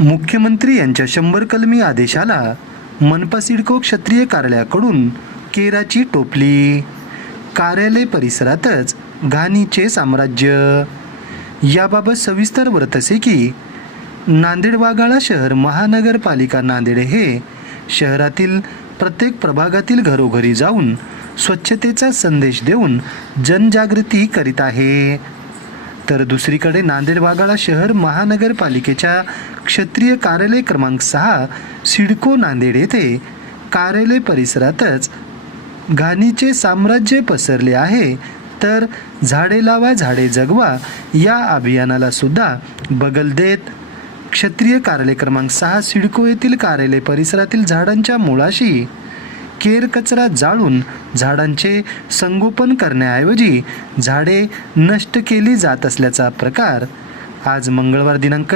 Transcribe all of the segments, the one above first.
मुख्यमंत्री यांच्या शंभर कलमी आदेशाला मनपा सिडको क्षत्रिय कार्यालयाकडून केराची टोपली. कार्यालय परिसरातच घाणीचे साम्राज्य. याबाबत सविस्तर व्रत असे की नांदेड वाघाळा शहर महानगरपालिका नांदेड हे शहरातील प्रत्येक प्रभागातील घरोघरी जाऊन स्वच्छतेचा संदेश देऊन जनजागृती करीत आहे. तर दुसरीकडे नांदेड वाघाळा शहर महानगरपालिकेच्या क्षत्रिय कार्यालय क्रमांक सहा सिडको नांदेड येथे कार्यालय परिसरातच घाणीचे साम्राज्य पसरले आहे. तर झाडे लावा झाडे जगवा या अभियानाला सुद्धा बगल देत क्षत्रिय कार्यालय क्रमांक सहा सिडको येथील कार्यालय परिसरातील झाडांच्या मुळाशी केर कचरा जाळून झाडांचे संगोपन करण्याऐवजी झाडे नष्ट केली जात असल्याचा प्रकार आज मंगळवार दिनांक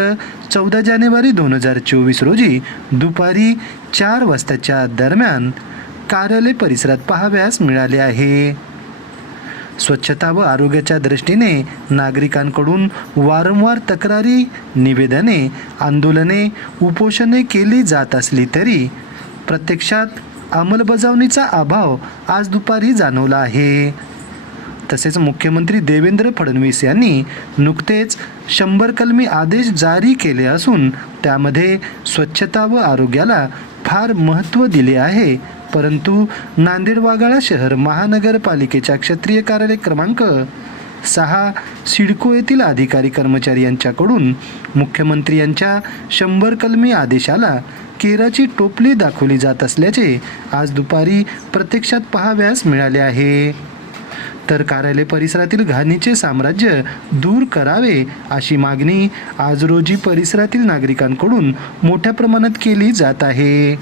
चौदा जानेवारी दोन हजार चोवीस रोजी दुपारी चार वाजताच्या दरम्यान कार्यालय परिसरात पाहाव्यास मिळाले आहे. स्वच्छता व आरोग्याच्या दृष्टीने नागरिकांकडून वारंवार तक्रारी निवेदने आंदोलने उपोषणे केली जात असली तरी प्रत्यक्षात अंमलबजावणीचा अभाव आज दुपारी जाणवला आहे. तसेच मुख्यमंत्री देवेंद्र फडणवीस यांनी नुकतेच शंभर कलमी आदेश जारी केले असून त्यामध्ये स्वच्छता व आरोग्याला फार महत्त्व दिले आहे. परंतु नांदेड वाघाळा शहर महानगरपालिकेच्या क्षेत्रीय कार्यालय क्रमांक सहा सिडको येथील अधिकारी कर्मचारी यांच्याकडून मुख्यमंत्री यांच्या शंभर कलमी आदेशाला केराची टोपली दाखवली जात असल्याचे आज दुपारी प्रत्यक्षात पहाव्यास मिळाले आहे. तर कार्यालय परिसरातील घाणीचे साम्राज्य दूर करावे अशी मागणी आज रोजी परिसरातील नागरिकांकडून मोठ्या प्रमाणात केली जात आहे.